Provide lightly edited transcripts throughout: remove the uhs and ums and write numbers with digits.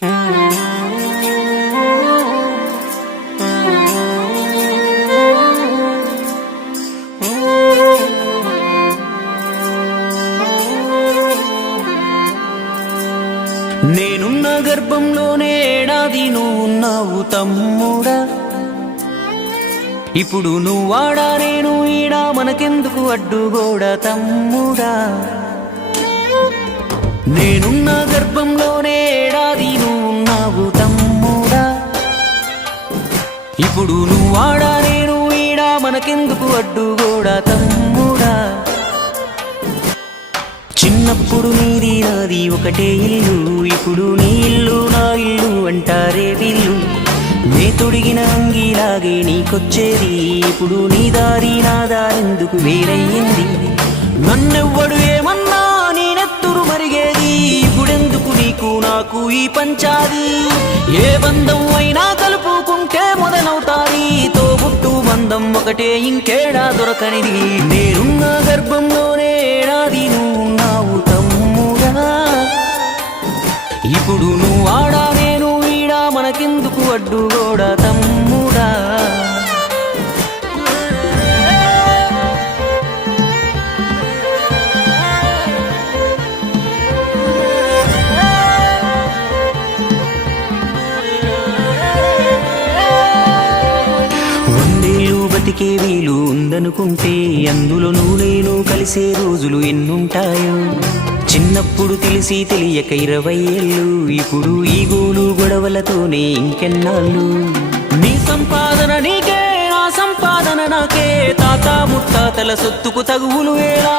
నేనున్న గర్భంలోనే ఏడాది నువ్వున్నావు తమ్ముడా. ఇప్పుడు నువ్వాడా నేను ఈడా, మనకెందుకు అడ్డుగోడా తమ్ముడా. నేనున్న గర్భంలోనే ఏడాది నువ్వున్నావు తమ్ముడా. ఇప్పుడు నువ్వాడా నేను ఈడా, మనకెందుకు అడ్డుగోడా తమ్ముడా. చిన్నప్పుడు నీది నాది ఒకటే ఇల్లు, ఇప్పుడు నీ ఇల్లు నా ఇల్లు అంటారే వీళ్ళు. నే తొడిగిన అంగీలాగే నీకొచ్చేది, ఇప్పుడు నీ దారి నా దారెందుకు వేరయ్యింది. నన్నెవ్వడు ఏమన్నా నీ నెత్తురు మరిగేది, ఇప్పుడెందుకు నీకు నాకు ఈ పంచాది. ఏ బంధం అయినా కలుపుకుంటే మొదలవుతాది, తోబుట్టు బంధం ఒకటే ఇంకేడా దొరకనిది. నేనున్న గర్భంలోనే ఏడాది నువ్వున్నావు తమ్ముడా. ఇప్పుడు నువ్వాడా నేను ఈడా, మనకెందుకు అడ్డుగోడా తమ్ముడా. బతికే వీలు ఉందనుకుంటే అందులో నువ్వు నేను కలిసే రోజులు ఎన్నుంటాయో. చిన్నప్పుడు తెలిసి తెలియక 20 ఏళ్ళు, ఇప్పుడు ఈ గోలు గొడవలతోనే ఇంకెన్నాళ్ళు. నీ సంపాదన నీకే నా సంపాదన నాకే, తాత ముత్తాతల సొత్తుకు తగువులు వేలా.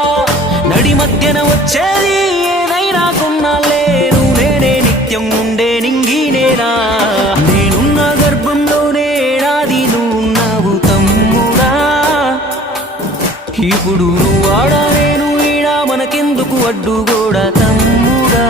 నడి మధ్యన వచ్చేది ఏదైనా కొన్నాళ్ళే, నువ్వు నేనే నిత్యం ఉండే నింగినేనా. నేనున్న గర్భంలోనే ఏడాది నువ్వున్నావు తమ్ముడా. ఇప్పుడు నువ్వాడా నేను ఈడా, మనకెందుకు అడ్డుగోడా తమ్ముడా.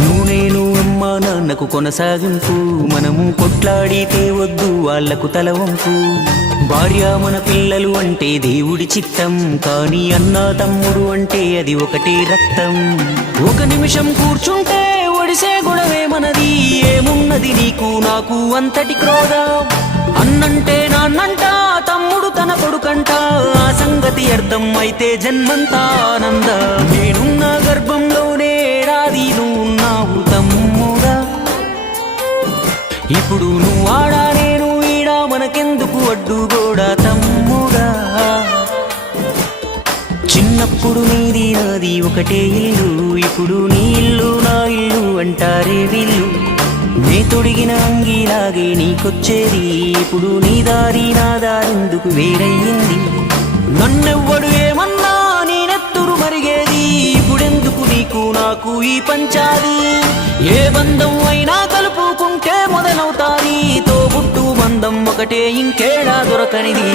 నువ్వు నేను అమ్మా నాన్నకు కొనసాగింపు, మనము కొట్లాడితే వద్దు వాళ్లకు తల వంపు. భార్య మన పిల్లలు అంటే దేవుడి చిత్తం, కానీ అన్నా తమ్ముడు అంటే అది ఒకటే రక్తం. ఒక నిమిషం కూర్చుంటే ఒడిసే గొడవే మనది, ఏమున్నది నీకు నాకు అంతటి క్రోధం. అన్నంటే నాన్నంట, తమ్ముడు తన కొడుకంట, ఆ సంగతి అర్థం అయితే జన్మంతా ఆనంద. నేనున్న గర్భంలోనే ఏడాది నువ్వున్నావు తమ్ముడా. ఇప్పుడు నువ్వాడా నేను ఈడా, మనకెందుకు అడ్డుగోడా తమ్ముడా. చిన్నప్పుడు నీది నాది ఒకటే ఇల్లు, ఇప్పుడు నీ ఇల్లు నా ఇల్లు అంటారే వీళ్ళు. నే తొడిగిన అంగీలాగే నీకొచ్చేది, ఇప్పుడు నీ దారి నా దారెందుకు వేరయ్యింది. నన్నెవ్వడు ఏమన్నా నీ నెత్తురు మరిగేది, ఇప్పుడెందుకు నీకు నాకు ఈ పంచాది. ఏ బంధం అయినా కలుపుకుంటే మొదలవుతాది, తోబుట్టు బంధం ఒకటే ఇంకేడా దొరకనిది.